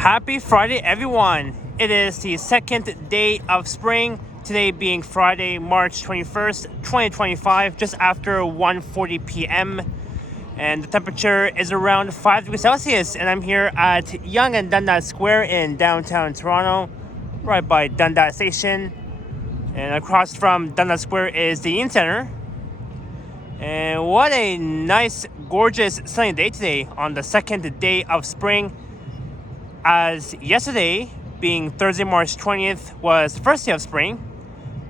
Happy Friday, everyone. It is the second day of spring, today being Friday, March 21st, 2025, just after 1:40 p.m. And the temperature is around 5 degrees Celsius, and I'm here at Yonge and Dundas Square in downtown Toronto, right by Dundas Station. And across from Dundas Square is the Yonge Center. And what a nice, gorgeous sunny day today on the second day of spring, as yesterday, being Thursday, March 20th, was the first day of spring.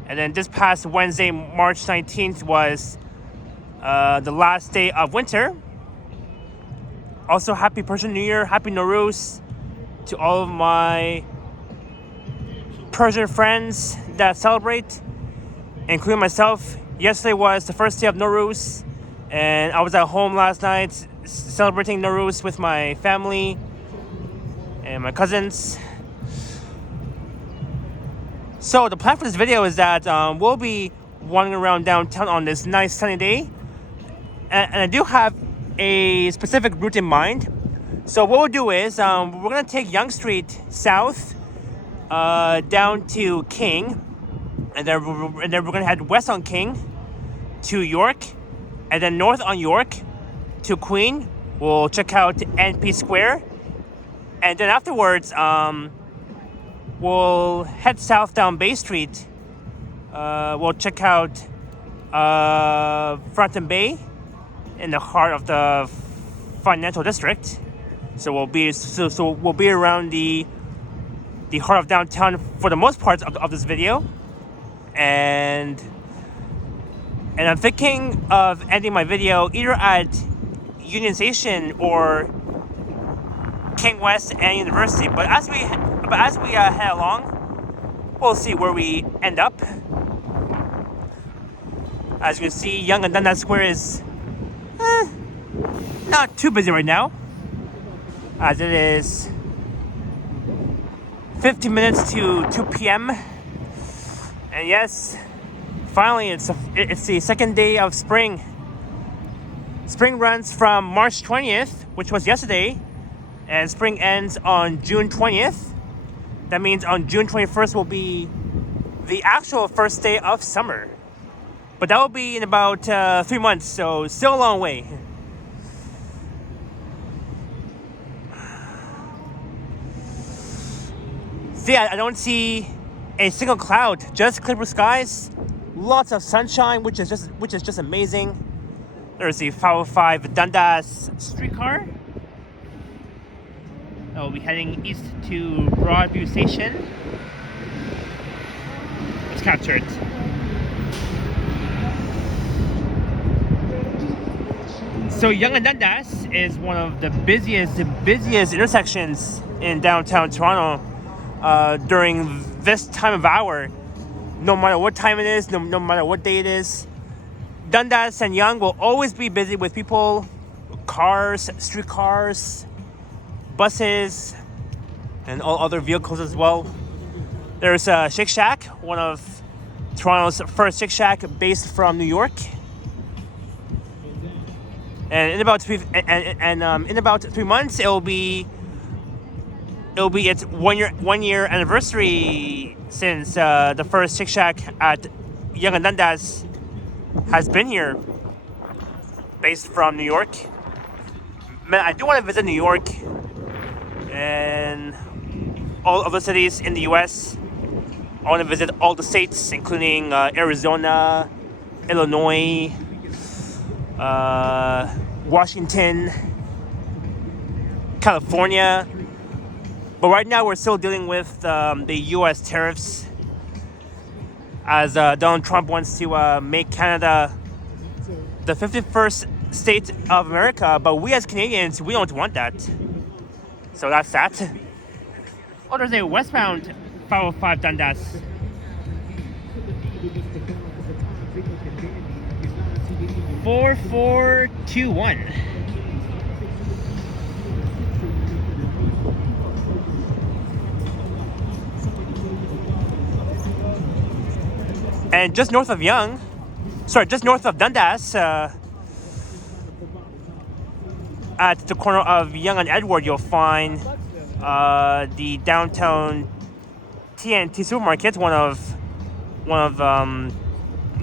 And then this past Wednesday, March 19th, was the last day of winter. Also, happy Persian New Year, happy Nowruz to all of my Persian friends that celebrate, including myself. Yesterday was the first day of Nowruz, and I was at home last night celebrating Nowruz with my family and my cousins. So the plan for this video is that we'll be wandering around downtown on this nice sunny day, and I do have a specific route in mind. So what we'll do is we're gonna take Yonge Street south down to King, and then we're gonna head west on King to York, and then north on York to Queen. We'll check out NP Square, and then afterwards we'll head south down Bay Street. We'll check out Fronton Bay in the heart of the financial district. So we'll be around the heart of downtown for the most part of this video, and I'm thinking of ending my video either at Union Station or King West and University. But as we head along, we'll see where we end up. As you can see, Yonge and Dundas Square is not too busy right now, as it is 15 minutes to 2 p.m. And yes, finally, it's the second day of spring. Spring runs from March 20th, which was yesterday, and spring ends on June 20th. That means on June 21st will be the actual first day of summer. But that will be in about 3 months, so still a long way. See, I don't see a single cloud, just clear blue skies, lots of sunshine, which is just amazing. There's the 505 Dundas streetcar that will be heading east to Broadview Station. Let's capture it. So Yonge and Dundas is one of the busiest intersections in downtown Toronto during this time of hour. No matter what time it is, no matter what day it is, Dundas and Yonge will always be busy with people, cars, streetcars, buses, and all other vehicles as well. There's Shake Shack, one of Toronto's first Shake Shack, based from New York. And in about 3 months, it'll be its one year anniversary since the first Shake Shack at Yonge and Dundas has been here, based from New York. Man, I do want to visit New York and all other cities in the US. I want to visit all the states, including Arizona, Illinois, Washington, California. But right now we're still dealing with the US tariffs, as Donald Trump wants to make Canada the 51st state of America. But we as Canadians, we don't want that. So that's that. Oh, there's a westbound 505 Dundas. $4421. And just north of Dundas, at the corner of Yonge and Edward, you'll find the downtown TNT supermarket, one of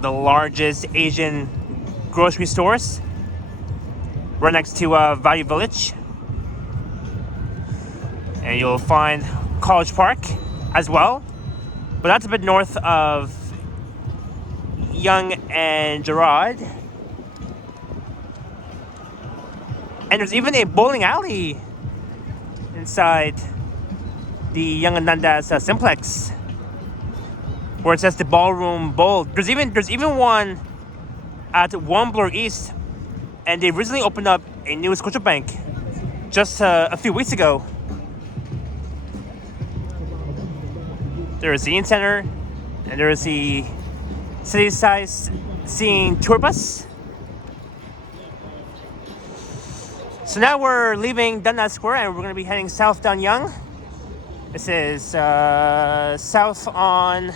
the largest Asian grocery stores, right next to Value Village. And you'll find College Park as well, but that's a bit north of Yonge and Gerard. And there's even a bowling alley inside the Yonge and Dundas Simplex, where it says the Ballroom Bowl. There's even one at Wambler East, and they recently opened up a new Scotiabank just a few weeks ago. There's the Inn Center, and there's the City Size Seeing Tour Bus. So now we're leaving Dundas Square, and we're going to be heading south down Yonge. This is south on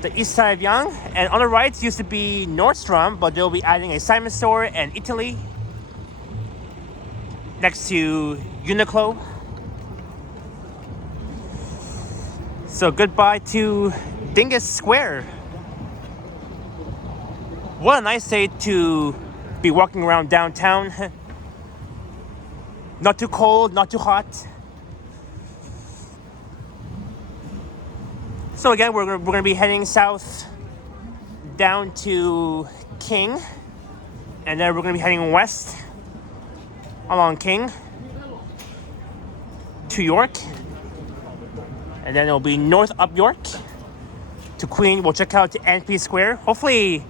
the east side of Yonge, and on the right used to be Nordstrom, but they'll be adding a Simon store and Italy next to Uniqlo. So goodbye to Dingus Square. What a nice day to be walking around downtown. Not too cold, not too hot. So again, we're going to be heading south down to King, and then we're going to be heading west along King to York, and then it'll be north up York to Queen. We'll check out NP Square. Hopefully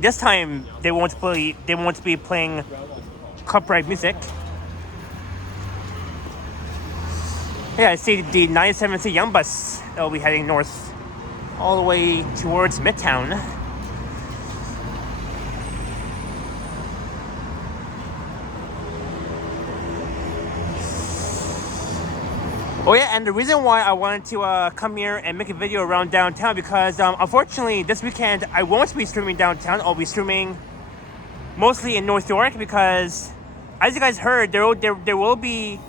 this time they won't be playing copyright music. Yeah, I see the 97C Young bus that will be heading north all the way towards Midtown. Oh yeah, and the reason why I wanted to come here and make a video around downtown, because unfortunately this weekend I won't be streaming downtown. I'll be streaming mostly in North York, because as you guys heard, there will be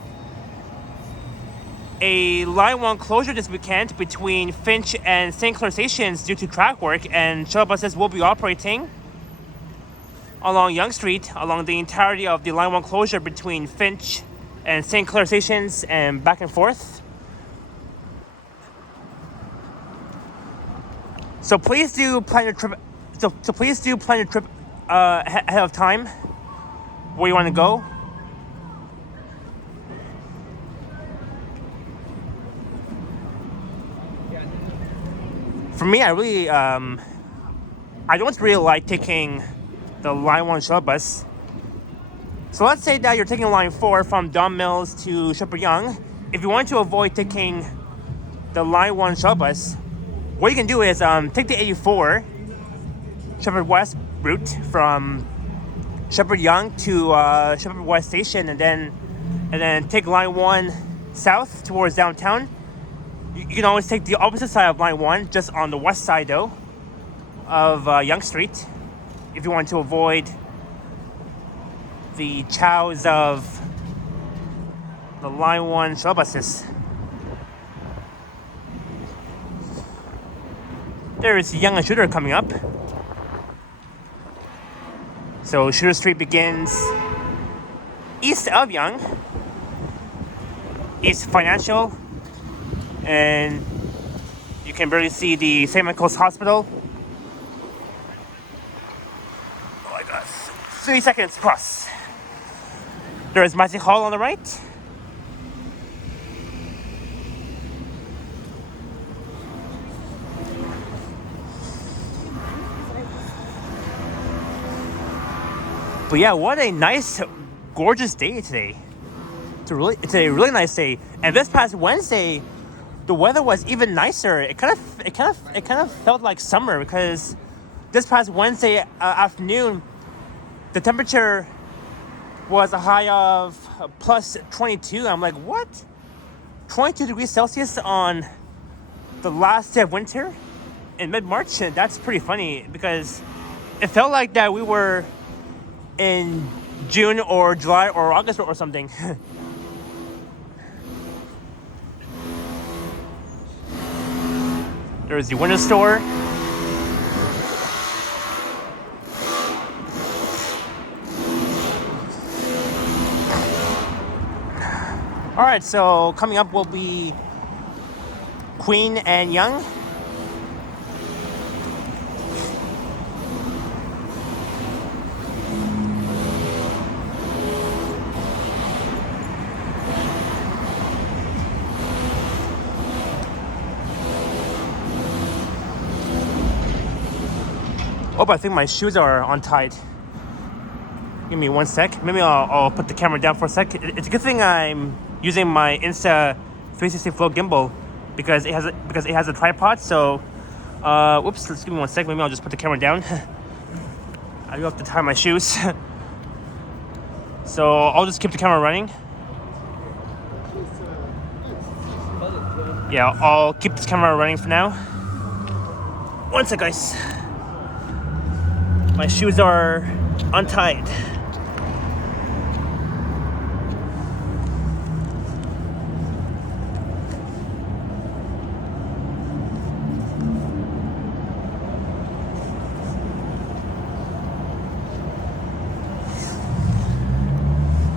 a Line 1 closure this weekend between Finch and St. Clair stations due to track work, and shuttle buses will be operating along Yonge Street along the entirety of the Line 1 closure between Finch and St. Clair stations and back and forth. So please do plan your trip. Ahead of time where you want to go. For me, I don't really like taking the Line 1 shuttle bus. So let's say that you're taking Line 4 from Don Mills to Shepherd Yonge. If you want to avoid taking the Line 1 shuttle bus, what you can do is take the 84 Shepherd West route from Shepherd Yonge to Shepherd West Station, and then take Line 1 south towards downtown. You can always take the opposite side of Line 1, just on the west side though, of Yonge Street, if you want to avoid the chows of the Line 1 shuttle buses. There's Yonge and Shooter coming up. So Shooter Street begins east of Yonge, East Financial, and you can barely see the St. Michael's Hospital. Oh my god, 3 seconds cross. There's Massey Hall on the right. But yeah, what a nice, gorgeous day today. It's a really nice day. And this past Wednesday, the weather was even nicer. It kind of felt like summer, because this past Wednesday afternoon, the temperature was a high of plus 22. I'm like, what? 22 degrees Celsius on the last day of winter in mid-March? That's pretty funny, because it felt like that we were in June or July or August or something. There's the window store. All right, so coming up will be Queen and Yonge. Oh, but I think my shoes are untied. Give me 1 sec. Maybe I'll put the camera down for a sec. It's a good thing I'm using my Insta 360 Flow gimbal because it has a tripod. So, whoops. Let's give me 1 sec. Maybe I'll just put the camera down. I do have to tie my shoes. So I'll just keep the camera running. Yeah, I'll keep this camera running for now. 1 sec, guys. My shoes are untied.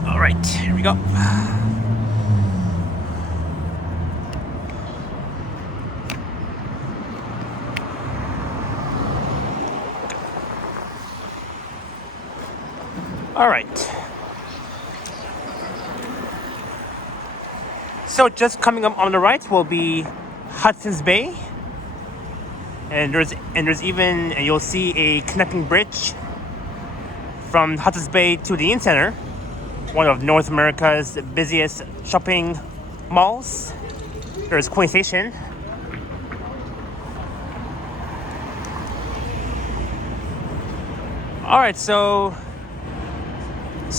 All right, here we go. All right. So just coming up on the right will be Hudson's Bay, and there's even, and you'll see a connecting bridge from Hudson's Bay to the Yonge Center, one of North America's busiest shopping malls. There's Queen Station. All right, so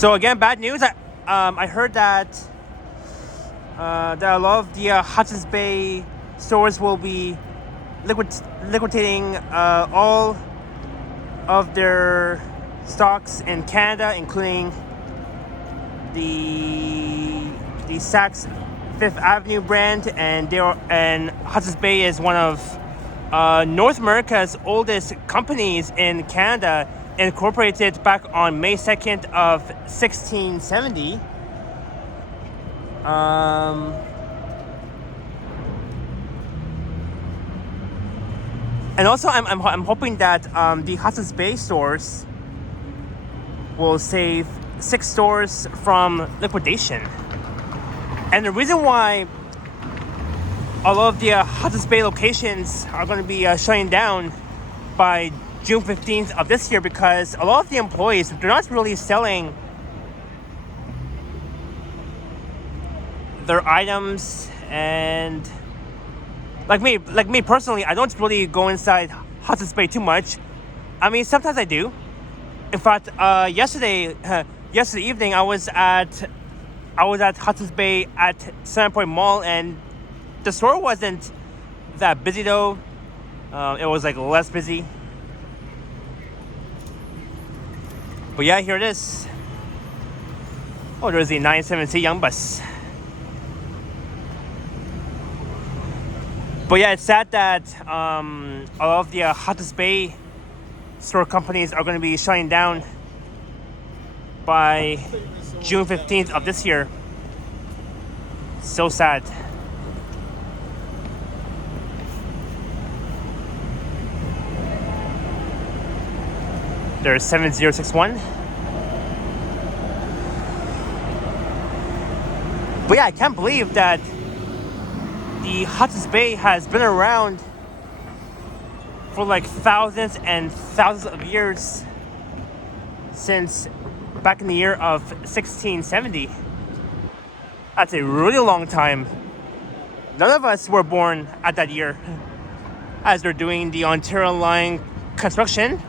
again, bad news. I heard that that a lot of the Hudson's Bay stores will be liquidating all of their stocks in Canada, including the Saks Fifth Avenue brand, and Hudson's Bay is one of North America's oldest companies in Canada, incorporated back on May 2nd of 1670. And also, I'm hoping that the Hudson's Bay stores will save 6 stores from liquidation. And the reason why a lot of the Hudson's Bay locations are going to be shutting down by June 15th of this year, because a lot of the employees, they're not really selling their items. And like me personally, I don't really go inside Hudson's Bay too much. I mean, sometimes I do. In fact, yesterday evening, I was at Hudson's Bay at Centerpoint Mall, and the store wasn't that busy though. It was like less busy. But yeah, here it is. Oh, there's the 970 Yonge bus. But yeah, it's sad that a lot of the Hudson's Bay store companies are going to be shutting down by June 15th of this year. So sad. There's 7061. But yeah, I can't believe that the Hudson's Bay has been around for like thousands and thousands of years, since back in the year of 1670. That's a really long time. None of us were born at that year, as they're doing the Ontario Line construction.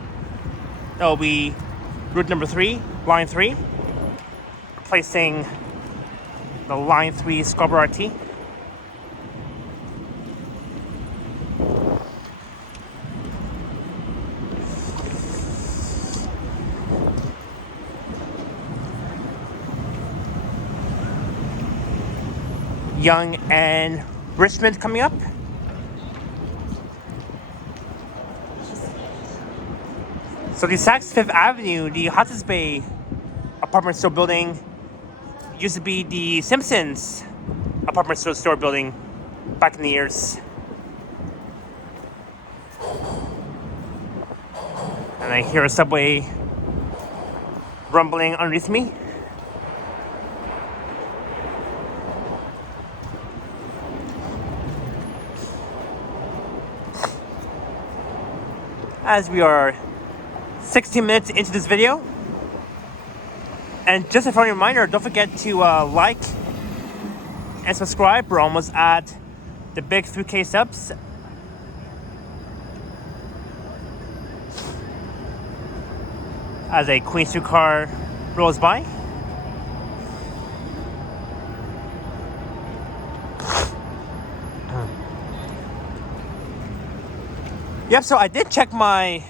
That will be route number 3, line 3, replacing the line 3 Scarborough RT. Yonge and Richmond coming up. So the Saks Fifth Avenue, the Hudson's Bay apartment store building, used to be the Simpsons apartment store building back in the years. And I hear a subway rumbling underneath me. As we are 16 minutes into this video. And just a friendly reminder, don't forget to like and subscribe. We're almost at the big 3K subs. As a Queen Street car rolls by. Yep, so I did check my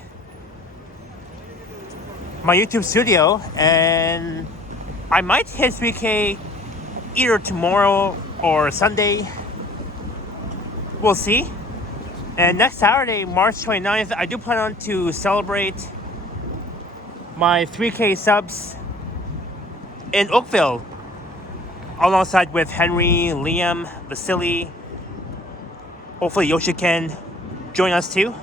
YouTube studio, and I might hit 3K either tomorrow or Sunday. We'll see. And next Saturday, March 29th, I do plan on to celebrate my 3K subs in Oakville, alongside with Henry, Liam, Vasily. Hopefully Yoshi can join us too.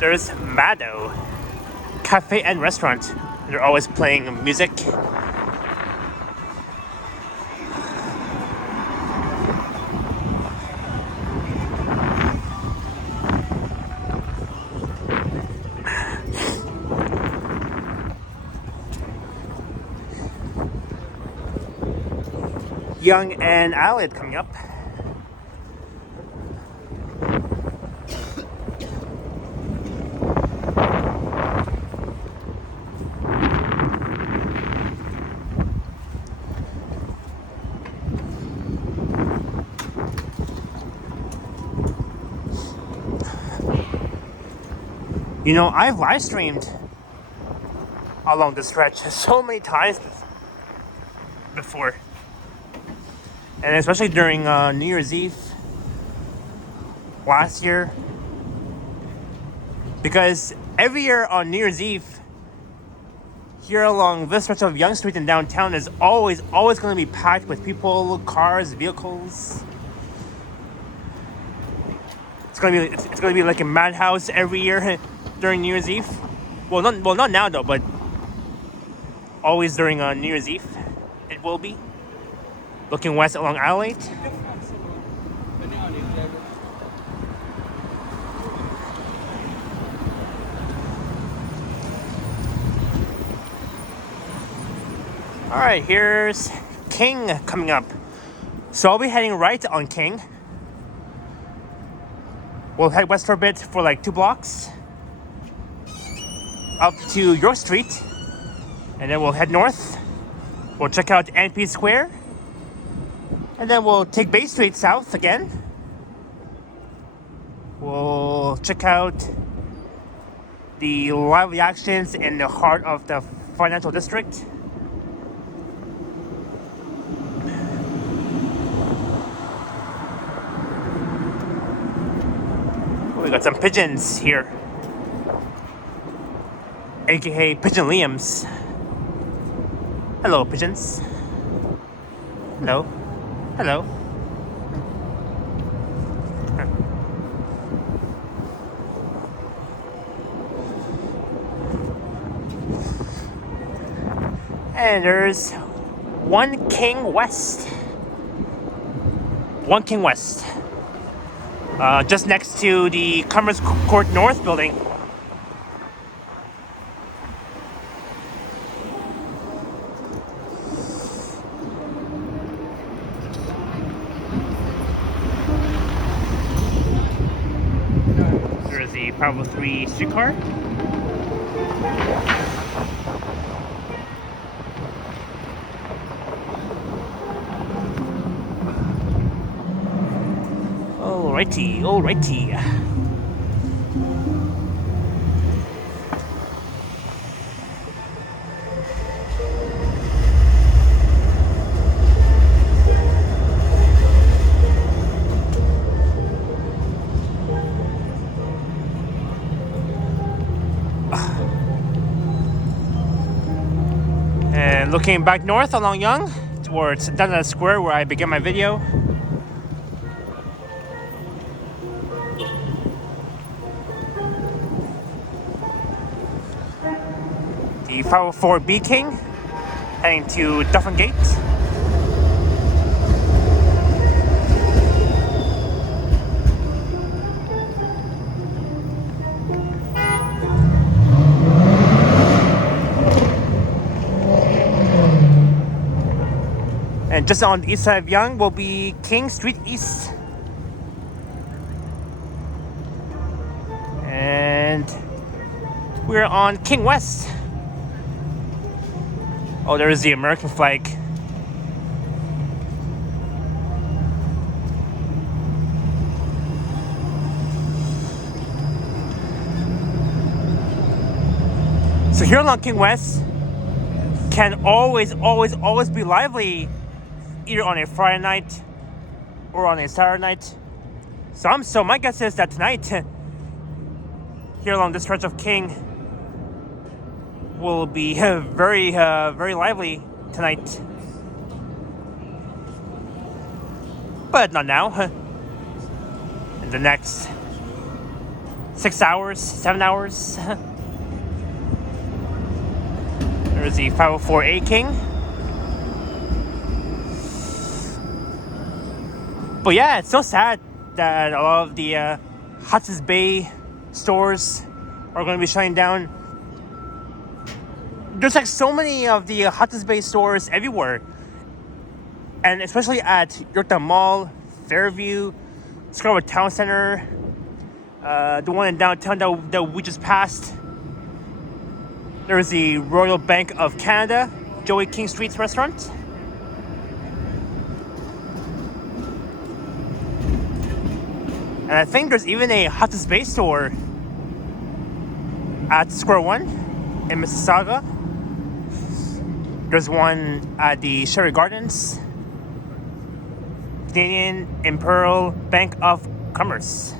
There's Mado Cafe and Restaurant. They're always playing music. Yonge and Ave coming up. You know, I've live streamed along this stretch so many times before. And especially during New Year's Eve last year. Because every year on New Year's Eve, here along this stretch of Yonge Street in downtown is always going to be packed with people, cars, vehicles. It's going to be like a madhouse every year during New Year's Eve. Well, not now though, but always during New Year's Eve, it will be. Looking west along I-8. All right, here's King coming up. So I'll be heading right on King. We'll head west for a bit for like 2 blocks. Up to York Street. And then we'll head north. We'll check out NP Square. And then we'll take Bay Street south again. We'll check out the lively actions in the heart of the financial district. We got some pigeons here, aka Pigeon Liams. Hello, pigeons. Hello. Hello. And there's One King West. One King West. Just next to the Commerce Court North building. There's the Power 3 streetcar. Alrighty, alrighty. And looking back north along Yonge towards Dundas Square where I began my video. The 504B King heading to Duffin Gate. And just on the east side of Yonge will be King Street East. And we're on King West. Oh, there's the American flag. So here along King West can always be lively, either on a Friday night or on a Saturday night. So my guess is that tonight, here along this stretch of King, will be very lively tonight. But not now. In the next 6 hours, 7 hours. There's the 504A King. But yeah, it's so sad that a lot of the Hudson's Bay stores are going to be shutting down. There's like so many of the Hudson's Bay stores everywhere. And especially at Yorktown Mall, Fairview, Scarborough Town Center, the one in downtown that we just passed. There's the Royal Bank of Canada, Joey King Street's restaurant. And I think there's even a Hudson's Bay store at Square One in Mississauga. There's one at the Sherry Gardens, Canadian Imperial Bank of Commerce.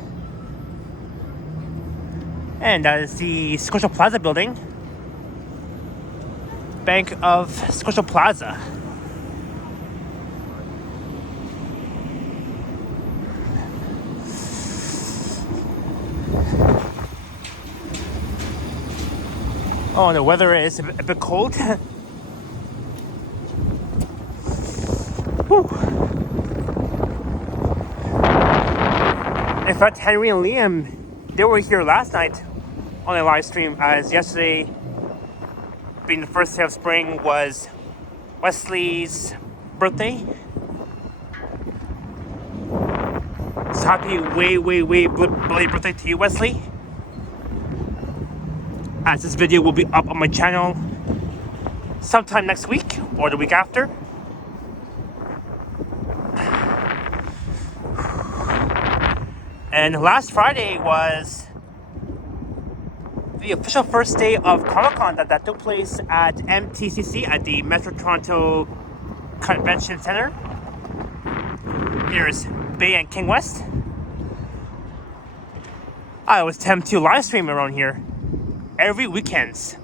And that is the Scotia Plaza building. Bank of Scotia Plaza. Oh, the weather is a bit cold. Whew. In fact, Henry and Liam, they were here last night on a live stream, as yesterday, being the first day of spring, was Wesley's birthday. So happy way belated birthday to you, Wesley. As this video will be up on my channel sometime next week or the week after. And last Friday was the official first day of Comic-Con that took place at MTCC at the Metro Toronto Convention Center. Here's Bay and King West. I always attempt to live stream around here every weekends,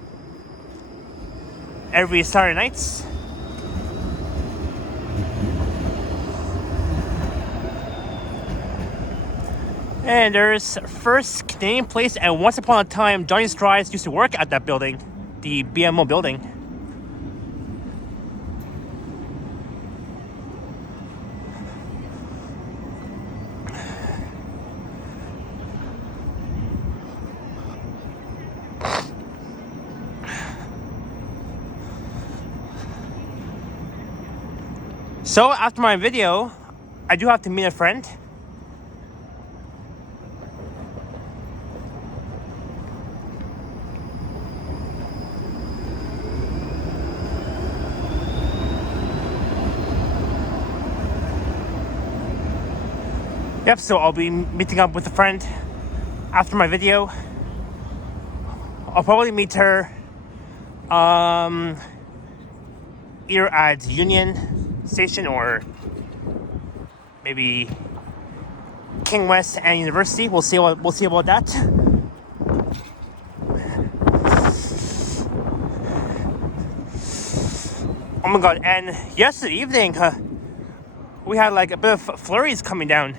every Saturday nights. And there's First Canadian Place, and once upon a time, Johnny Strides used to work at that building, the BMO building. So after my video, I do have to meet a friend. Yep, so I'll be meeting up with a friend after my video. I'll probably meet her either at Union Station or maybe King West and University. We'll see about that. Oh my god! And yesterday evening, we had like a bit of flurries coming down,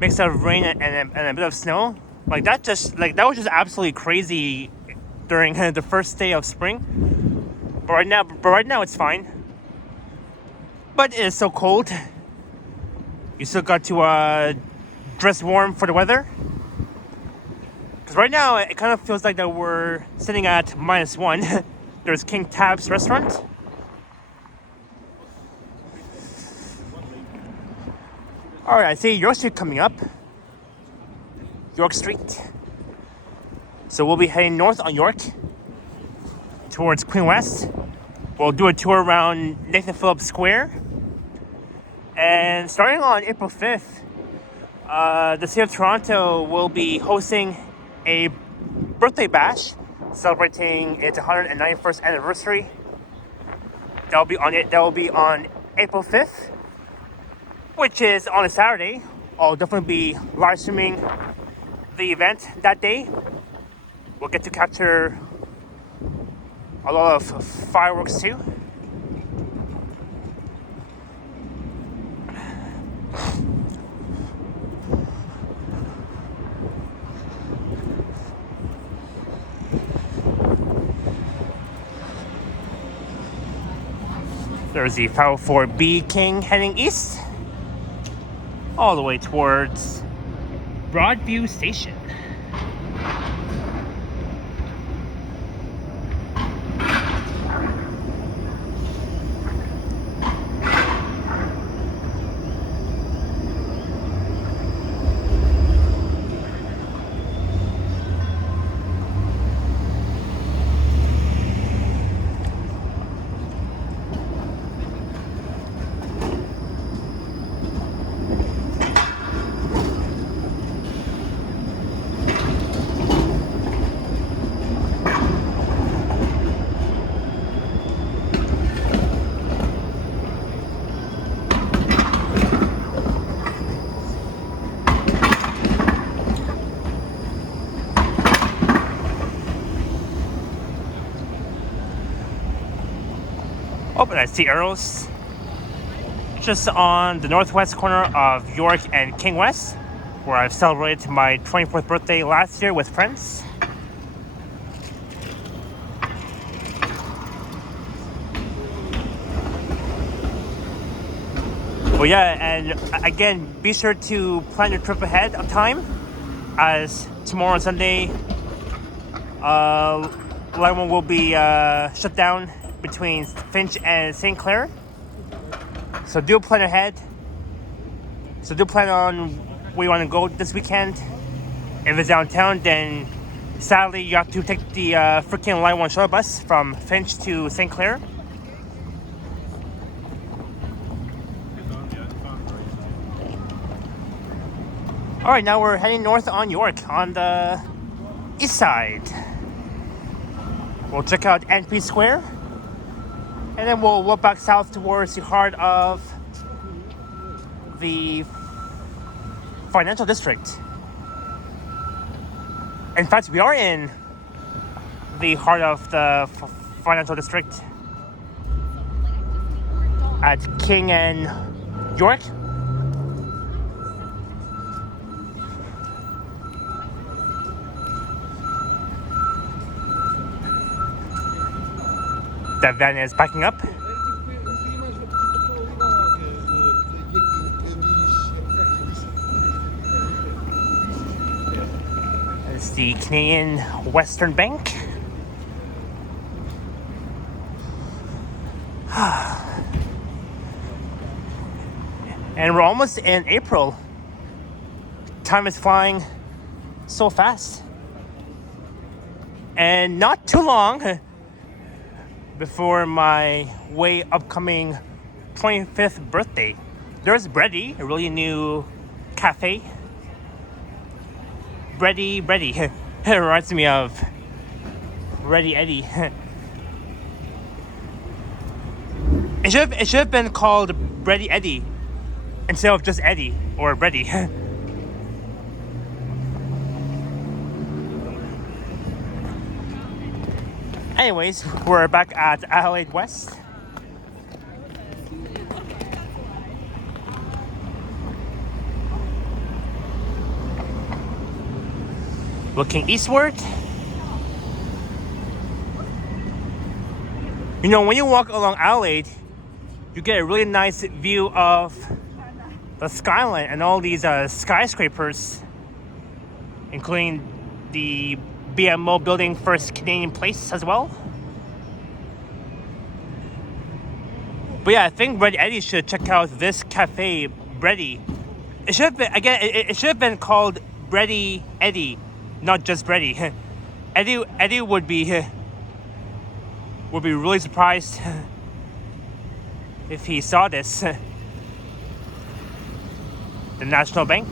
mixed up of rain and a bit of snow. Like that was just absolutely crazy during the first day of spring. But right now it's fine. But it is so cold. You still got to dress warm for the weather. Because right now it kind of feels like that we're sitting at -1. There's King Tab's restaurant. Alright, I see York Street coming up. York Street. So we'll be heading north on York towards Queen West. We'll do a tour around Nathan Phillips Square. And starting on April 5th, the City of Toronto will be hosting a birthday bash celebrating its 191st anniversary. That will be on April 5th, which is on a Saturday. I'll definitely be live streaming the event that day. We'll get to capture a lot of fireworks too. There's the 504B King heading east, all the way towards Broadview Station. Oh, and I see arrows just on the northwest corner of York and King West, where I've celebrated my 24th birthday last year with friends. Well, yeah, and again, be sure to plan your trip ahead of time, as tomorrow and Sunday, Line 1 will be shut down between Finch and St. Clair. So do plan ahead. So do plan on where you want to go this weekend. If it's downtown, then sadly you have to take the freaking Line 1 shuttle bus from Finch to St. Clair. Alright, now we're heading north on York on the east side. We'll check out NP Square. And then we'll walk back south towards the heart of the financial district. In fact, we are in the heart of the financial district at King and York. That van is backing up. It's the Canadian Western Bank. And we're almost in April. Time is flying so fast. And not too long before my way upcoming 25th birthday. There's Brady, a really new cafe. Bready. It reminds me of Ready Eddie. It should have been called Bready Eddie instead of just Eddie or Bready. Anyways, we're back at Adelaide West. Looking eastward. You know, when you walk along Adelaide, you get a really nice view of the skyline and all these skyscrapers, including the BMO building, First Canadian Place as well. But yeah, I think Bready Eddie should check out this cafe, Bready. It should have been, again, it should have been called Bready Eddie, not just Bready. Eddie would be really surprised if he saw this. The National Bank.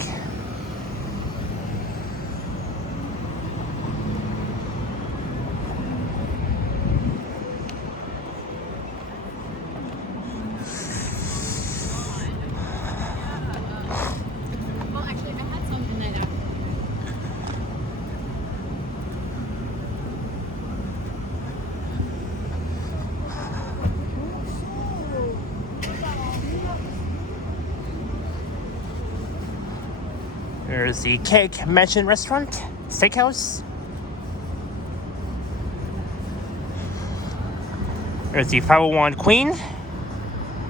There's the Cake Mansion Restaurant, Steakhouse. There's the 501 Queen,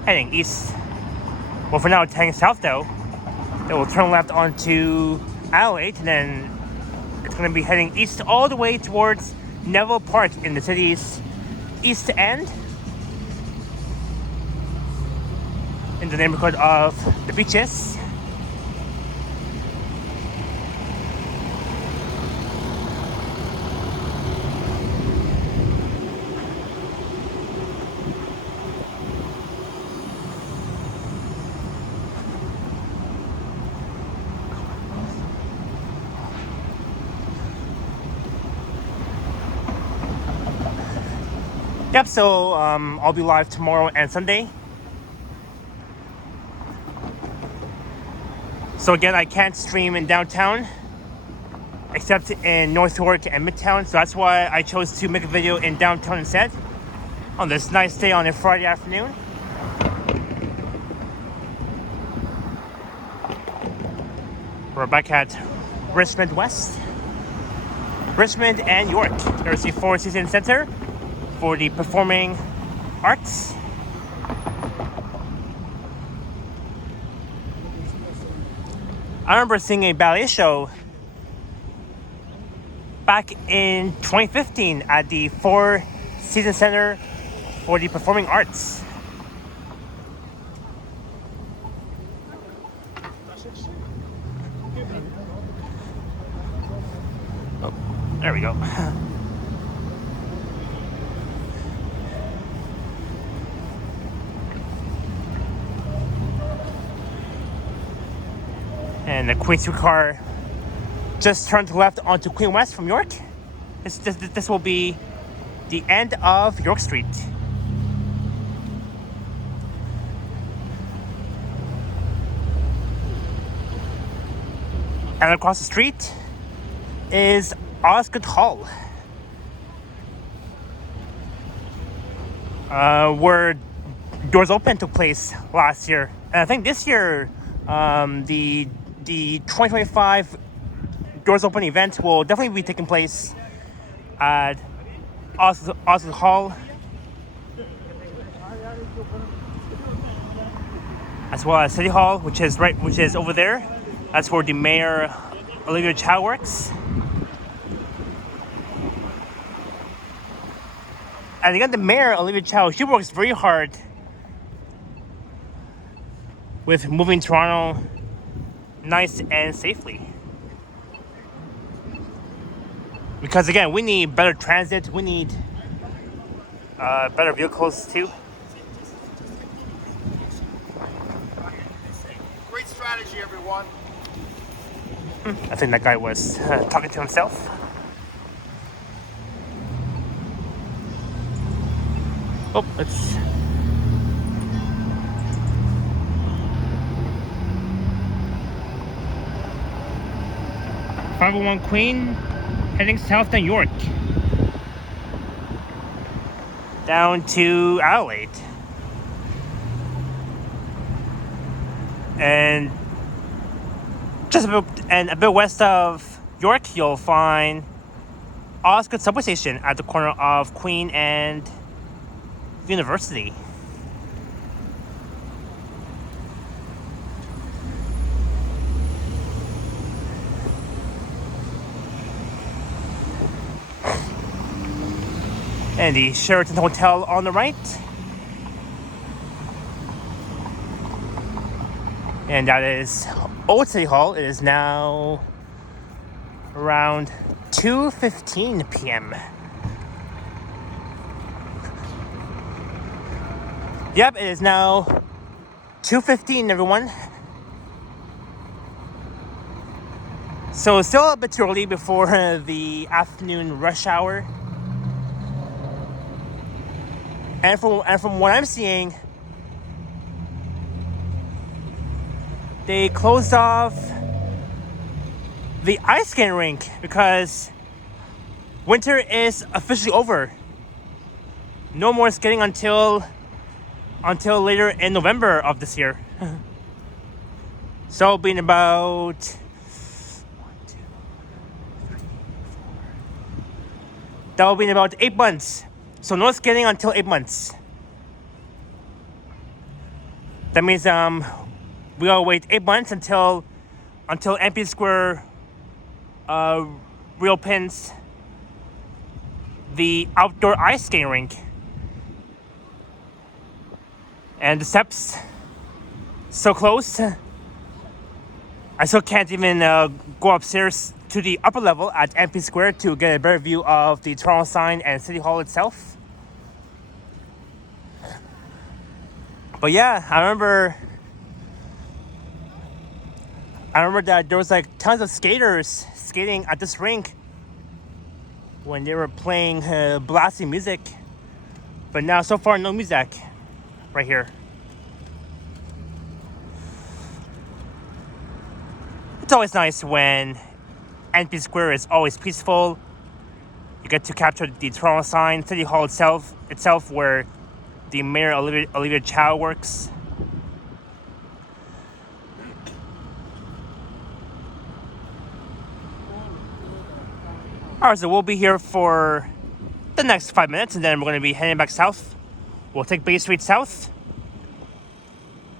heading east. Well, for now, it's heading south though. Then we'll turn left onto Adelaide, and then it's going to be heading east all the way towards Neville Park in the city's east end, in the neighborhood of the beaches. Yep, so I'll be live tomorrow and Sunday. So again, I can't stream in downtown, except in North York and Midtown. So that's why I chose to make a video in downtown instead, on this nice day on a Friday afternoon. We're back at Richmond West. Richmond and York. There's the Four Seasons Center for the performing arts. I remember seeing a ballet show back in 2015 at the Four Seasons Center for the Performing Arts. Oh, there we go. And the Queen Street car just turned left onto Queen West from York. This will be the end of York Street. And across the street is Osgood Hall, where Doors Open took place last year. And I think this year, the 2025 Doors Open event will definitely be taking place at Osgood Hall, as well as City Hall, which is over there. That's where the Mayor Olivia Chow works. And again, the Mayor Olivia Chow, she works very hard with moving Toronto nice and safely. Because again, we need better transit, we need better vehicles too. Great strategy, everyone. I think that guy was talking to himself. Oh, it's 501 Queen, heading south to York. Down to Adelaide. And just a bit west of York, you'll find Osgood subway station at the corner of Queen and University. And the Sheraton Hotel on the right. And that is Old City Hall. It is now around 2:15 p.m. Yep, it is now 2:15, everyone. So it's still a bit too early before the afternoon rush hour. And from what I'm seeing, they closed off the ice skating rink because winter is officially over. No more skating until later in November of this year. So being about 1, 2, 3, 4. That'll be in about 8 months. So no skating until 8 months. That means we gotta wait 8 months until MP Square reopens the outdoor ice skating rink. And the steps so close. I still can't even go upstairs to the upper level at MP Square to get a better view of the Toronto sign and City Hall itself. But yeah, I remember that there was like tons of skaters skating at this rink when they were playing blasting music. But now so far no music right here. It's always nice when NP Square is always peaceful. You get to capture the Toronto sign, City Hall itself where the Mayor Olivia Chow works. Alright, so we'll be here for the next 5 minutes and then we're going to be heading back south. We'll take Bay Street south.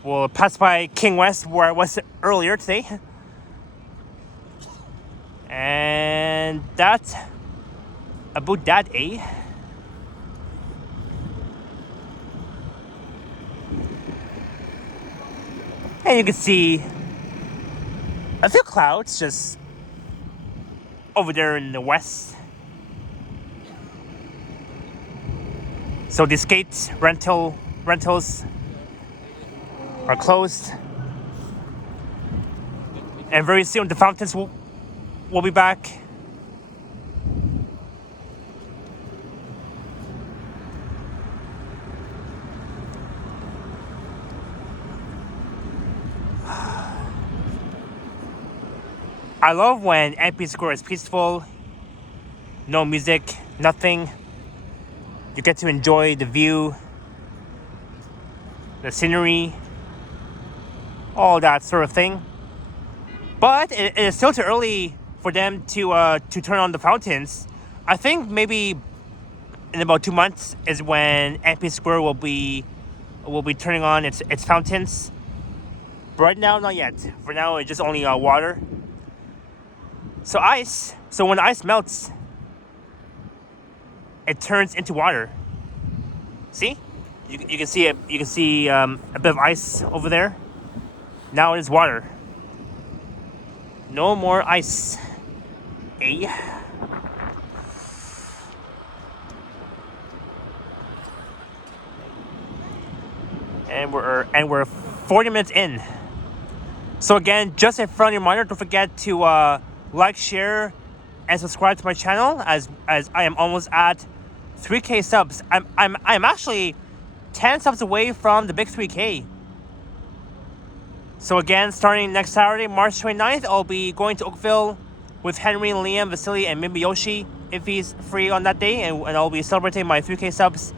We'll pass by King West where I was earlier today. And that's about that, eh? And you can see a few clouds just over there in the west. So the skate rentals are closed. And very soon the fountains will be back. I love when MP Square is peaceful, no music, nothing. You get to enjoy the view, the scenery, all that sort of thing. But it is still too early for them to turn on the fountains. I think maybe in about 2 months is when MP Square will be turning on its fountains. But right now, not yet. For now, it's just only water. So when ice melts, it turns into water. See? You can see it. You can see a bit of ice over there. Now it is water. No more ice. Eh? And we're 40 minutes in. So again, just a friendly reminder, don't forget to like, share, and subscribe to my channel as I am almost at 3K subs. I'm actually 10 subs away from the big 3K. So again, starting next Saturday, March 29th, I'll be going to Oakville with Henry, Liam, Vasily, and maybe Yoshi if he's free on that day, and I'll be celebrating my 3K subs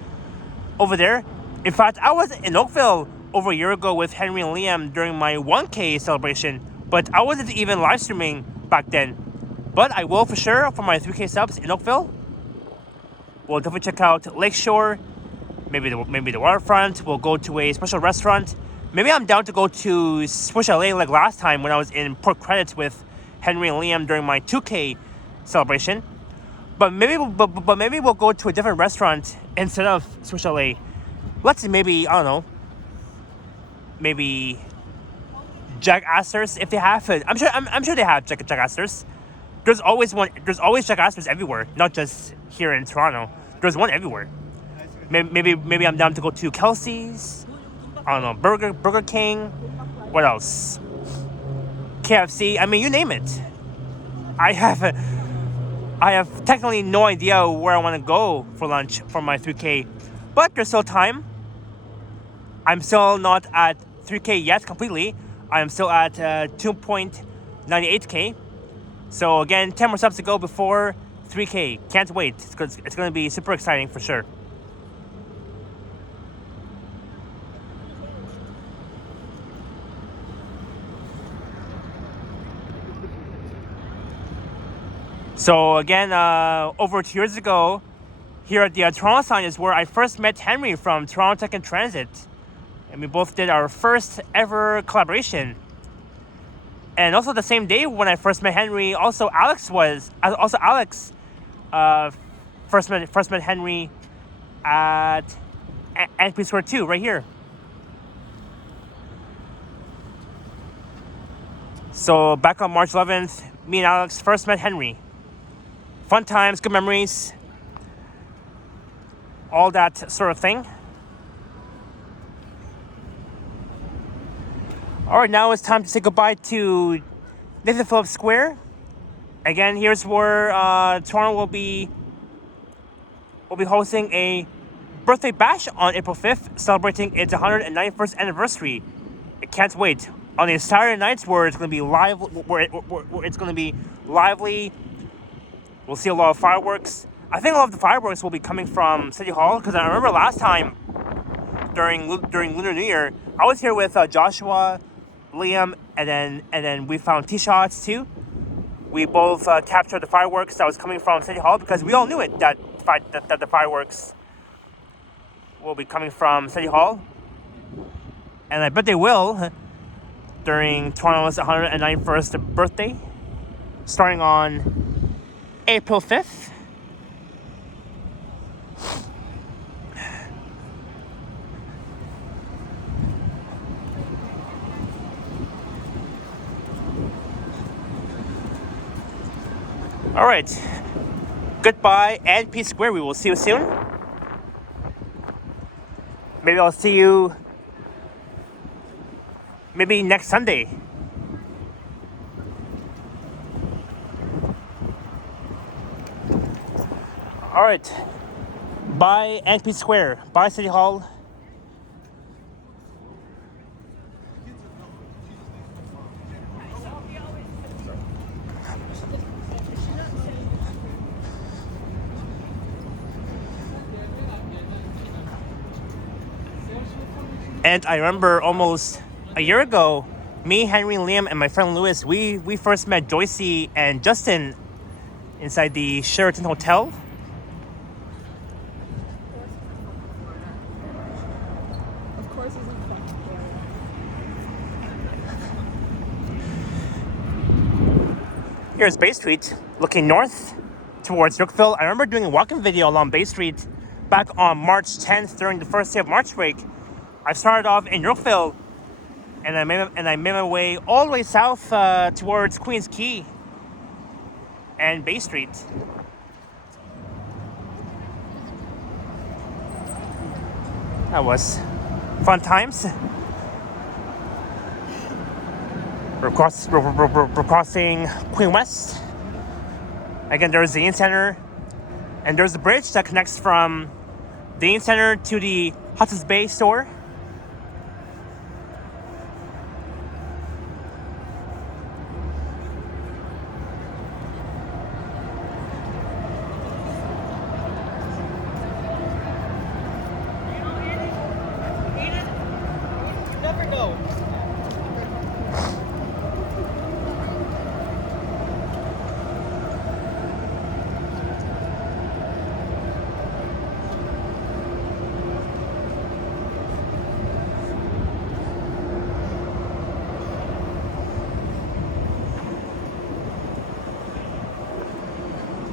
over there. In fact, I was in Oakville over a year ago with Henry and Liam during my 1K celebration, but I wasn't even live streaming back then. But I will for sure for my 3K subs in Oakville. We'll definitely check out Lakeshore, maybe the waterfront. We'll go to a special restaurant. Maybe I'm down to go to Swish LA like last time when I was in Port Credit with Henry and Liam during my 2K celebration. But maybe we'll go to a different restaurant instead of Swish LA. Let's see, maybe, I don't know, maybe Jack Astor's if they have it. I'm sure they have Jack Astor's. There's always Jack Astor's everywhere, not just here in Toronto. There's one everywhere. Maybe I'm down to go to Kelsey's. I don't know, Burger King. What else? KFC. I mean, you name it. I have technically no idea where I want to go for lunch for my 3K, but there's still time. I'm still not at 3K yet completely. I am still at 2.98K. So again, 10 more subs to go before 3K. Can't wait. It's going to be super exciting for sure. So again, over 2 years ago, here at the Toronto sign is where I first met Henry from Toronto Tech and Transit. And we both did our first ever collaboration. And also the same day when I first met Henry, Alex first met Henry at NP Square 2 right here. So back on March 11th, me and Alex first met Henry. Fun times, good memories, all that sort of thing. All right, now it's time to say goodbye to Nathan Phillips Square. Again, here's where Toronto will be hosting a birthday bash on April 5th, celebrating its 191st anniversary. I can't wait. On a Saturday night where it's going to be live, where it's going to be lively. We'll see a lot of fireworks. I think a lot of the fireworks will be coming from City Hall, because I remember last time during Lunar New Year, I was here with Joshua, Liam, and then we found T-shots too. We both captured the fireworks that was coming from City Hall, because we all knew it that the fireworks will be coming from City Hall, and I bet they will during Toronto's 191st birthday, starting on April 5th. All right. Goodbye, NP Square. We will see you soon. Maybe I'll see you next Sunday. All right. Bye, NP Square. Bye, City Hall. And I remember almost a year ago, me, Henry, Liam, and my friend Lewis, we first met Joycey and Justin inside the Sheraton Hotel. Of course, it's fun. Here's Bay Street, looking north towards Yorkville. I remember doing a walking video along Bay Street back on March 10th during the first day of March break. I started off in Yorkville, and I made my way all the way south towards Queens Quay and Bay Street. That was fun times. We're crossing Queen West. Again, there's the Yonge Center, and there's the bridge that connects from the Yonge Center to the Hudson's Bay store.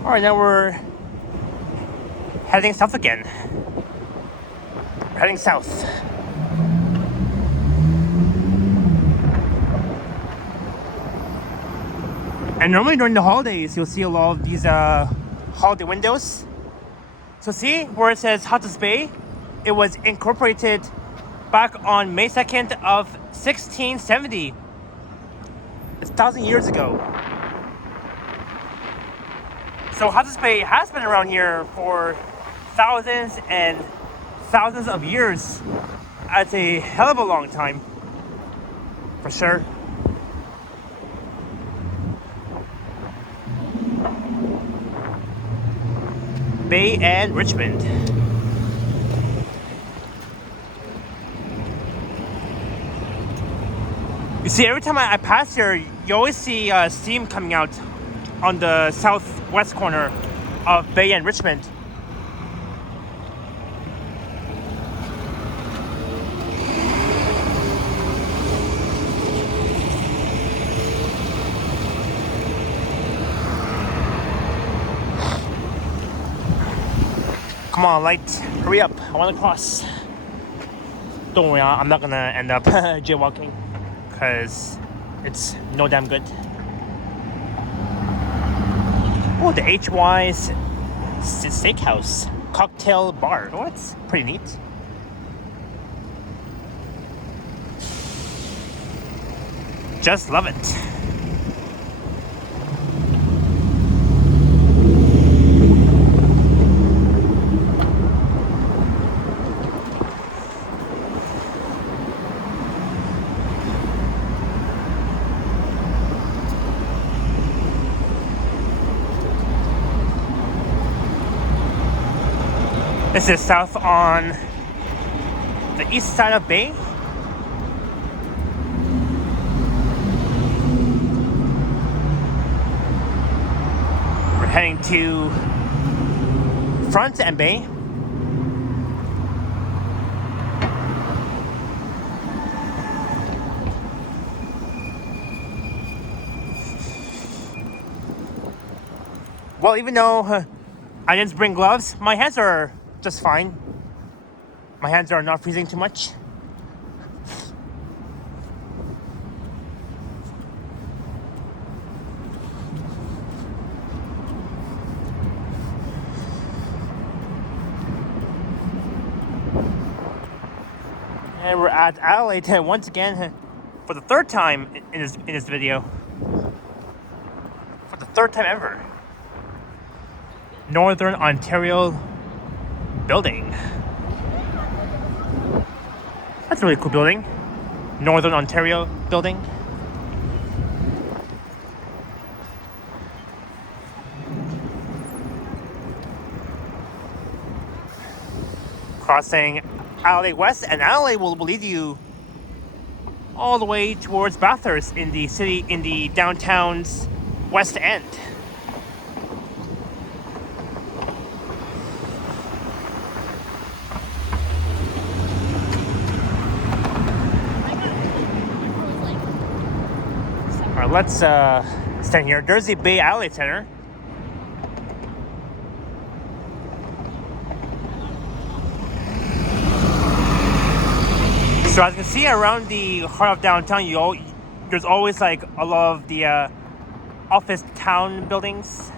All right, now we're heading south again. We're heading south. And normally during the holidays, you'll see a lot of these holiday windows. So see where it says Hudson's Bay? It was incorporated back on May 2nd of 1670. It's 1,000 years ago. So Hudson's Bay has been around here for thousands and thousands of years. That's a hell of a long time, for sure. Bay and Richmond. You see, every time I pass here, you always see steam coming out on the southwest corner of Bay and Richmond. Come on, light, hurry up, I want to cross. Don't worry, I'm not gonna end up jaywalking, because it's no damn good. Oh, the HY's Steakhouse cocktail bar. Oh, that's pretty neat. Just love it. This is south on the east side of Bay. We're heading to Front and Bay. Well, even though I didn't bring gloves, my hands are just fine. My hands are not freezing too much. And we're at Adelaide once again for the third time in this video. For the third time ever. Northern Ontario building. That's a really cool building. Northern Ontario building. Crossing Alley West, and Alley will lead you all the way towards Bathurst in the city, in the downtown's West End. All right, let's stand here. There's the Bay Alley Center. So as you can see around the heart of downtown, there's always like a lot of the office town buildings.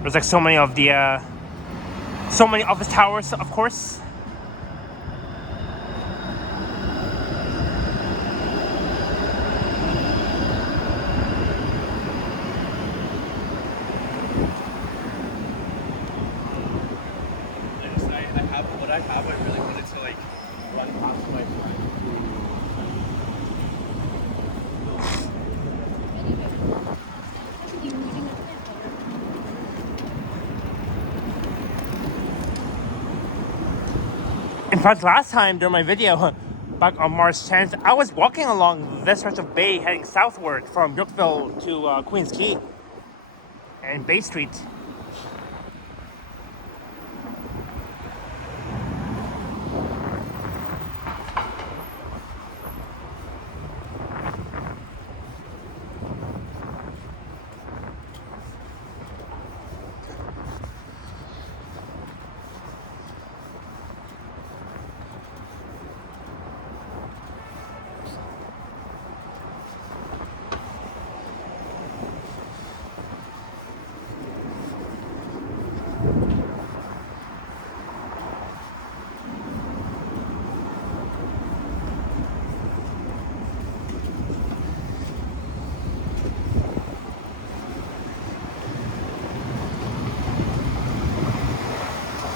There's like so many office towers, of course. I have, I really wanted to like run past my friend. In fact, last time during my video, back on March 10th, I was walking along this stretch of bay heading southward from Brookville to Queens Quay and Bay Street.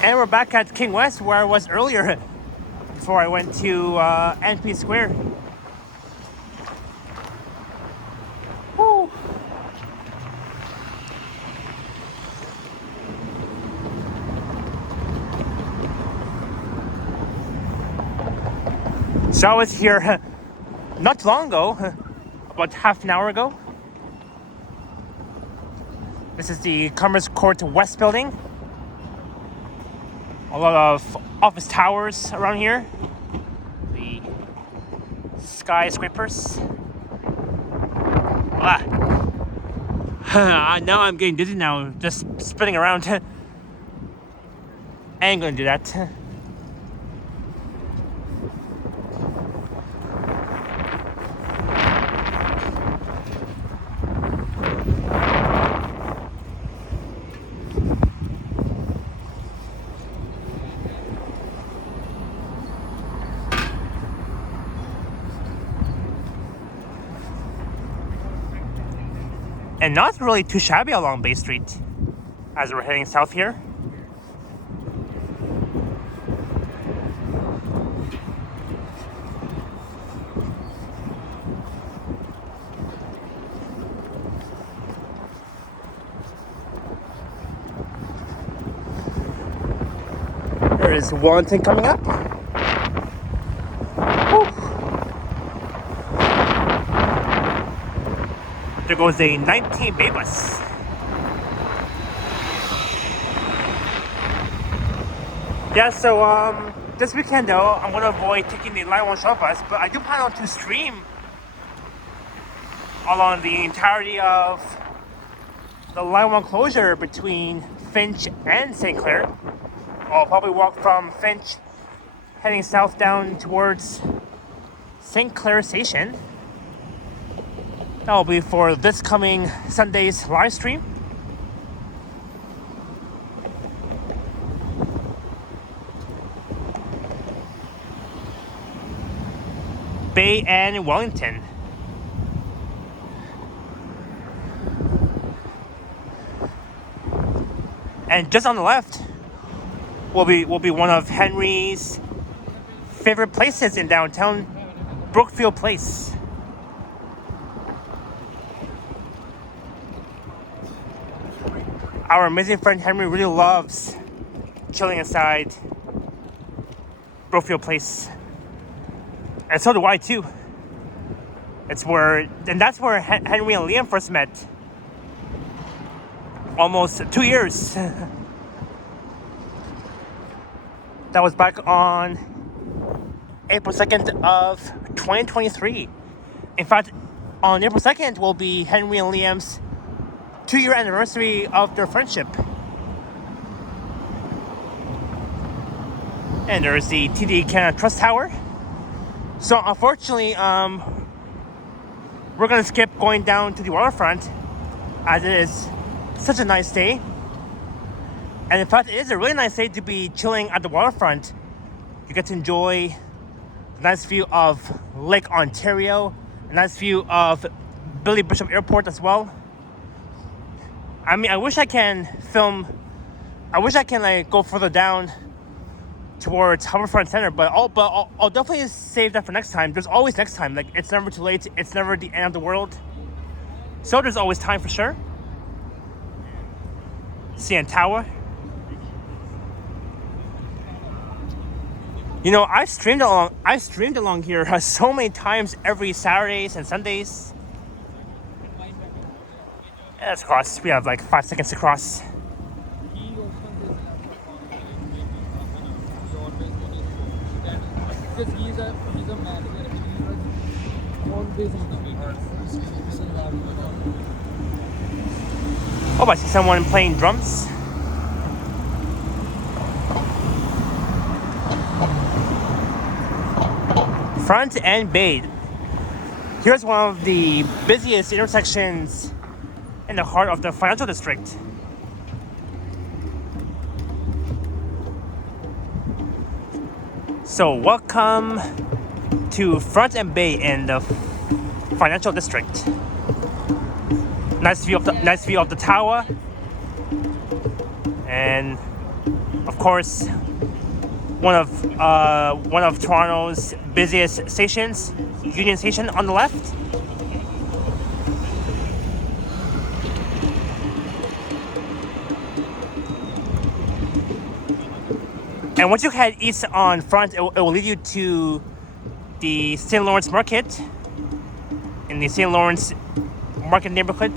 And we're back at King West, where I was earlier, before I went to NP Square. Woo. So I was here not too long ago, about half an hour ago. This is the Commerce Court West building. A lot of office towers around here. The skyscrapers. Now I'm getting dizzy now, just spinning around. I ain't gonna do that. And not really too shabby along Bay Street as we're heading south here. There is Wellington coming up. Woo. There goes a 19 Bay bus. Yeah, so this weekend though, I'm gonna avoid taking the Line 1 shuttle bus, but I do plan on to stream along the entirety of the Line 1 closure between Finch and St. Clair. I'll probably walk from Finch heading south down towards St. Clair Station. That will be for this coming Sunday's live stream. Bay and Wellington. And just on the left will be one of Henry's favorite places in downtown, Brookfield Place. Our amazing friend Henry really loves chilling inside Brookfield Place. And so do I too. That's where Henry and Liam first met. Almost 2 years. That was back on April 2nd of 2023. In fact, on April 2nd will be Henry and Liam's 2-year anniversary of their friendship. And there's the TD Canada Trust Tower. So unfortunately, we're gonna skip going down to the waterfront as it is such a nice day. And in fact, it is a really nice day to be chilling at the waterfront. You get to enjoy a nice view of Lake Ontario, a nice view of Billy Bishop Airport as well. I mean, I wish I can like go further down towards Harbourfront Center, but I'll definitely save that for next time. There's always next time. Like, it's never too late. It's never the end of the world. So there's always time for sure. CN Tower. You know, I've streamed along here so many times every Saturdays and Sundays. Yeah, let's cross. We have like 5 seconds to cross. Because he's a manager. Always on the Oh, I see someone playing drums. Front and Bay. Here's one of the busiest intersections in the heart of the financial district. So welcome to Front and Bay in the financial district. Nice view of the tower, and of course one of Toronto's busiest stations, Union Station on the left. And once you head east on Front, it will lead you to the St. Lawrence Market in the St. Lawrence Market neighborhood.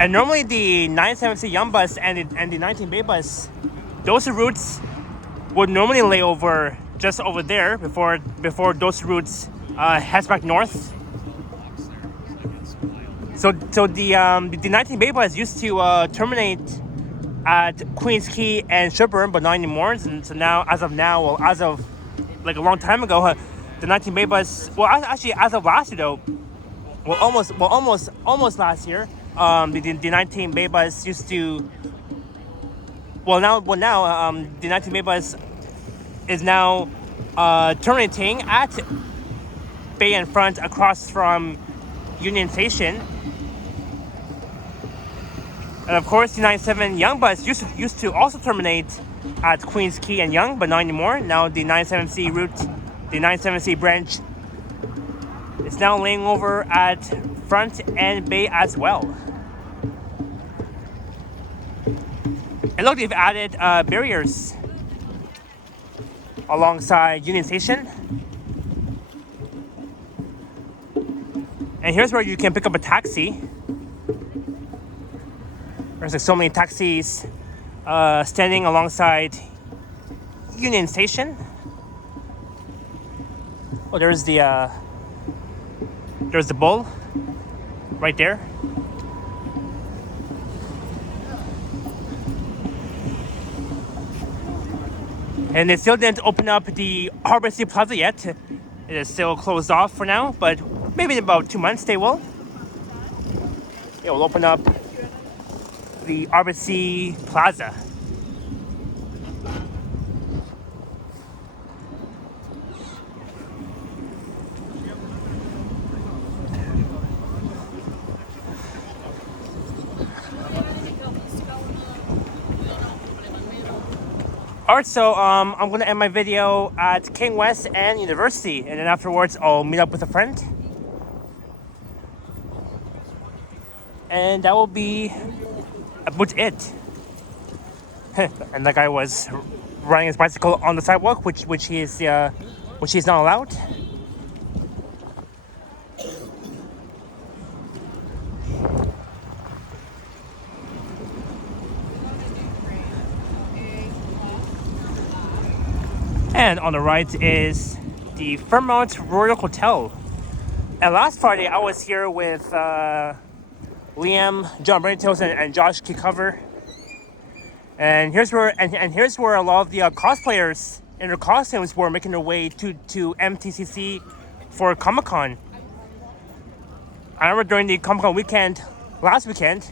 And normally the 970 Yonge bus and the 19 Bay bus, those routes would normally lay over just over there before those routes heads back north. So the 19 Bay bus used to terminate at Queens Quay and Sherbourne, but not anymore. And so now, as of like a long time ago, the 19 Bay bus. Well, actually, as of last year though, almost last year. The 19 Bay bus used to. Now the 19 Bay bus is now terminating at Bay and Front across from Union Station. And of course, the 97 Yonge bus used to also terminate at Queens Quay and Yonge, but not anymore. Now the 97C route, the 97C branch, is now laying over at Front and Bay as well. And look, they've added barriers alongside Union Station. And here's where you can pick up a taxi. There's like so many taxis standing alongside Union Station. Oh, there's the bull right there. And they still didn't open up the Harbour City Plaza yet. It is still closed off for now, but maybe in about 2 months they will. It will open up the RBC Plaza. Alright, so I'm going to end my video at King West and University, and then afterwards I'll meet up with a friend. And that will be about it. And the guy was riding his bicycle on the sidewalk, which he's not allowed. And on the right is the Fairmont Royal Hotel. And last Friday I was here with Liam, John Brentos, and Josh Kikover. And here's where a lot of the cosplayers in their costumes were making their way to MTCC for Comic-Con. I remember during the Comic-Con weekend last weekend,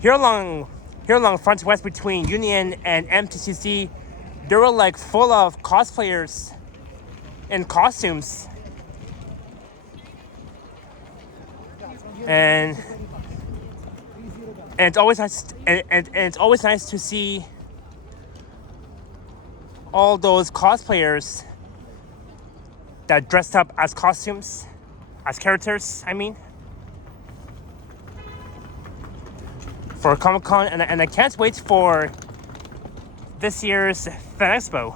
here along here along Front West between Union and MTCC, they were like full of cosplayers in costumes. And it's always nice and it's always nice to see all those cosplayers that dressed up as costumes, as characters, I mean, for Comic-Con, and I can't wait for this year's Fan Expo,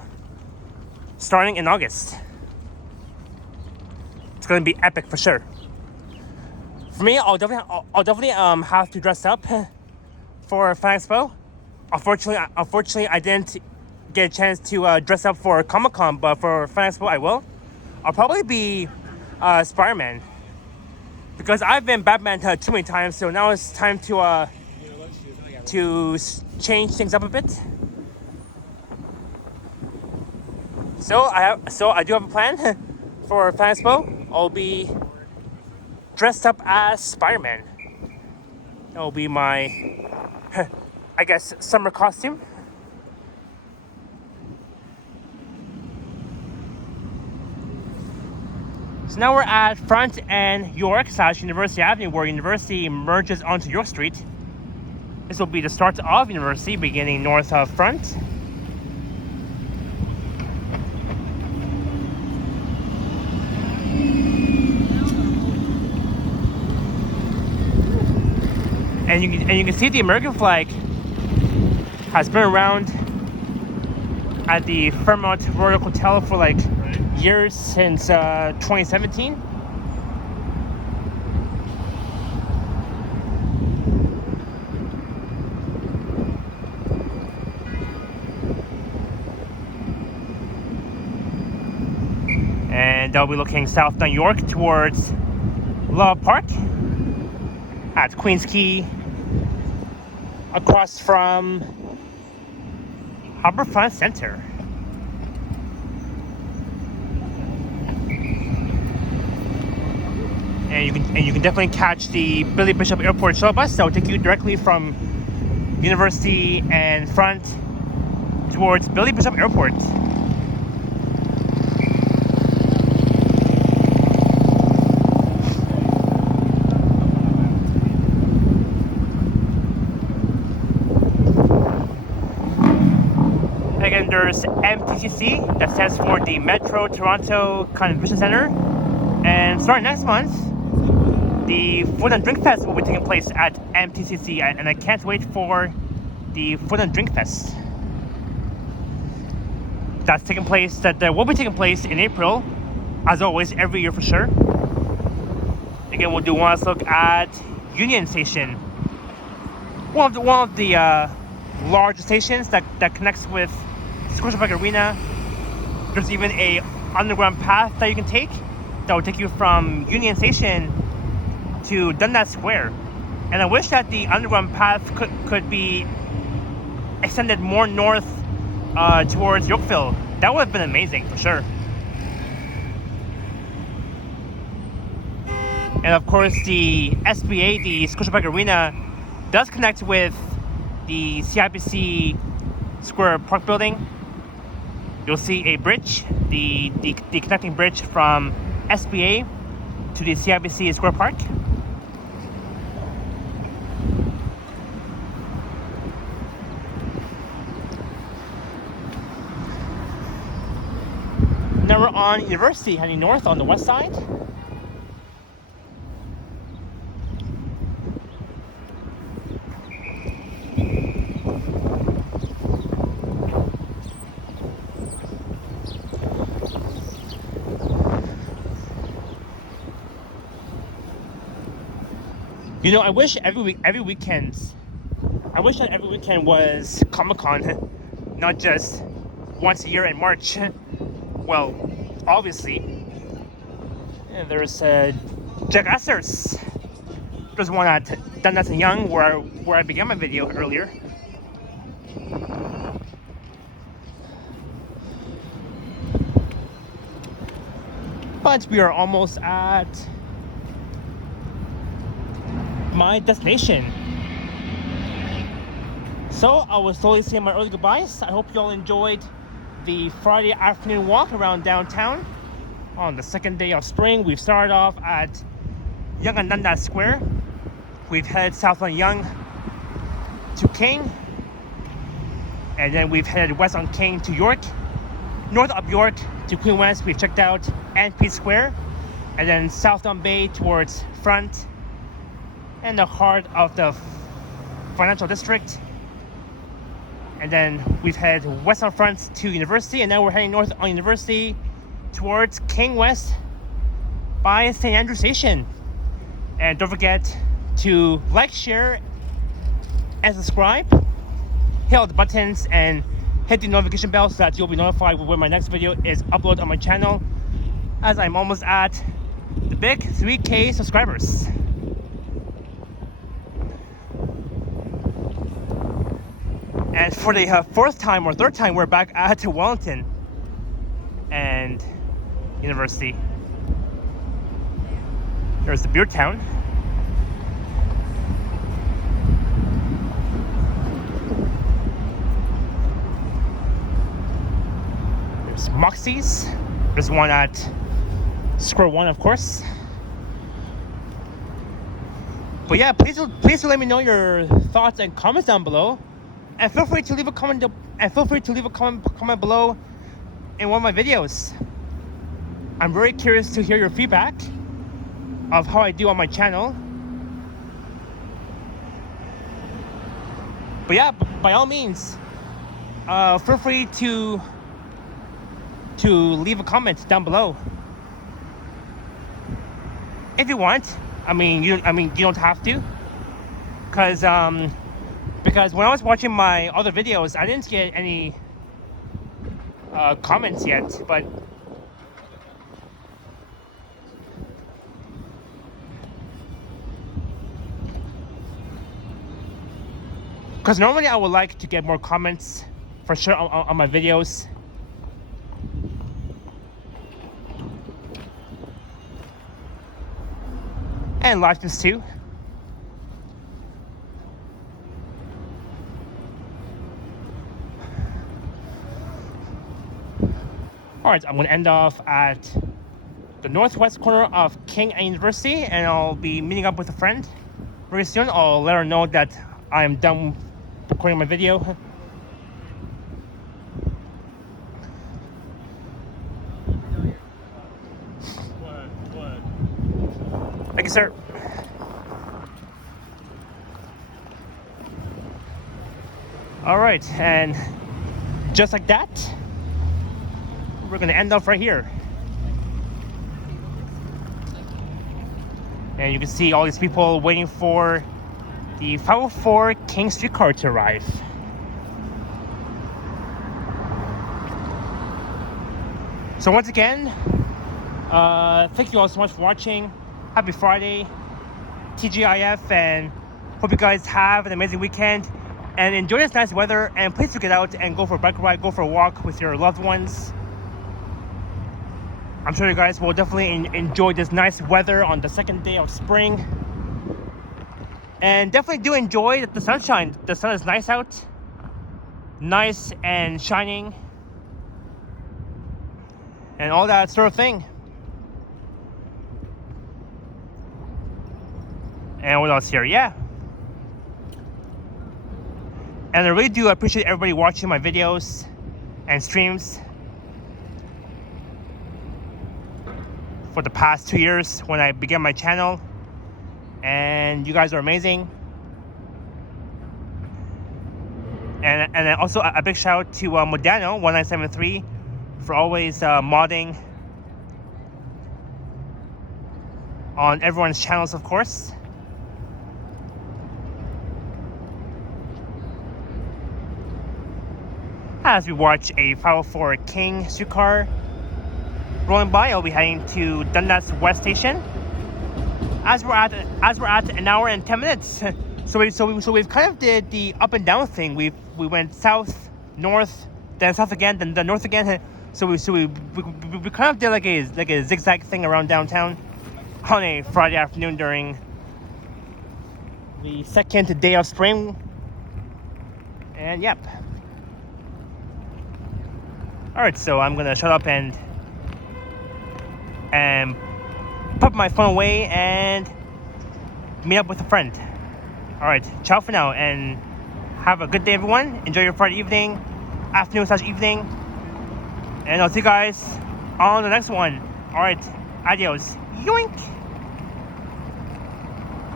starting in August. It's going to be epic for sure. For me, I'll definitely have to dress up for Fan Expo. Unfortunately, I didn't get a chance to dress up for Comic-Con, but for Fan Expo, I will. I'll probably be Spider-Man, because I've been Batman too many times. So now it's time to change things up a bit. So I do have a plan for Fan Expo. I'll be dressed up as Spider-Man. That will be my, I guess, summer costume. So now we're at Front and York / University Avenue, where University merges onto York Street. This will be the start of University, beginning north of Front. And you can see the American flag has been around at the Fairmont Royal Hotel for like years, since 2017. And I'll be looking south down York towards Love Park at Queens Quay, across from Harbourfront Center. And you can definitely catch the Billy Bishop Airport shuttle bus that will take you directly from University and Front towards Billy Bishop Airport. Again, there's MTCC, that stands for the Metro Toronto Convention Center. And starting next month, the Food and Drink Fest will be taking place at MTCC, and I can't wait for the Food and Drink Fest. That will be taking place in April, as always, every year for sure. Again, we'll do one last look at Union Station, one of the large stations that connects with Scotiabank Arena. There's even a underground path that you can take that will take you from Union Station to Dundas Square. And I wish that the underground path could be extended more north towards Yorkville. That would have been amazing for sure. And of course, the SBA, the Scotiabank Arena, does connect with the CIBC Square Park building. You'll see a bridge, the connecting bridge from SBA to the CIBC Square Park. Now we're on University, heading north on the west side. You know, I wish every weekend was Comic-Con, not just once a year in March. Well, obviously, yeah, there's Jack Astor's. There's one at Dundas and Yonge where I began my video earlier. But we are almost at my destination. So I was slowly saying my early goodbyes. I hope you all enjoyed the Friday afternoon walk around downtown on the second day of spring. We've started off at Yonge and Dundas Square. We've headed south on Yonge to King, and then we've headed west on King to York, north up York to Queen West. We've checked out NP Square, and then south on Bay towards Front and the heart of the financial district. And then we've headed west on Front to University, and now we're heading north on University towards King West by St.Andrew Station. And don't forget to like, share, and subscribe. Hit all the buttons and hit the notification bell so that you'll be notified when my next video is uploaded on my channel, as I'm almost at the big 3K subscribers. And for the fourth time or third time, we're back at Wellington and University. There's the beer town. There's Moxie's. There's one at Square One, of course. But yeah, please do let me know your thoughts and comments down below, and feel free to leave a comment. Comment below in one of my videos. I'm very curious to hear your feedback of how I do on my channel. But yeah, by all means, feel free to leave a comment down below if you want. I mean, you don't have to, because when I was watching my other videos, I didn't get any comments yet, but because normally I would like to get more comments for sure on my videos. And live streams too. Alright, I'm going to end off at the northwest corner of King and University, and I'll be meeting up with a friend very soon. I'll let her know that I'm done recording my video. Thank you, sir. Alright, and just like that, we're going to end off right here. And you can see all these people waiting for the 504 King streetcar to arrive. So once again, thank you all so much for watching. Happy Friday, TGIF, and hope you guys have an amazing weekend and enjoy this nice weather. And please do get out and go for a bike ride, go for a walk with your loved ones. I'm sure you guys will definitely enjoy this nice weather on the second day of spring. And definitely do enjoy the sunshine. The sun is nice out, nice and shining, and all that sort of thing. And what else here? Yeah. And I really do appreciate everybody watching my videos and streams for the past 2 years when I began my channel. And you guys are amazing. And then also a big shout out to Modano 1973 for always modding on everyone's channels, of course. As we watch a 504 King streetcar rolling by, I'll be heading to Dundas West Station. As we're at an hour and 10 minutes, so we've kind of did the up and down thing. We went south, north, then south again, then north again. So we kind of did like a zigzag thing around downtown on a Friday afternoon during the second day of spring. And yep. Alright, so I'm gonna shut up and put my phone away and meet up with a friend. Alright, ciao for now, and have a good day, everyone. Enjoy your Friday evening, afternoon/evening, and I'll see you guys on the next one. Alright, adios. Yoink!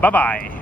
Bye-bye.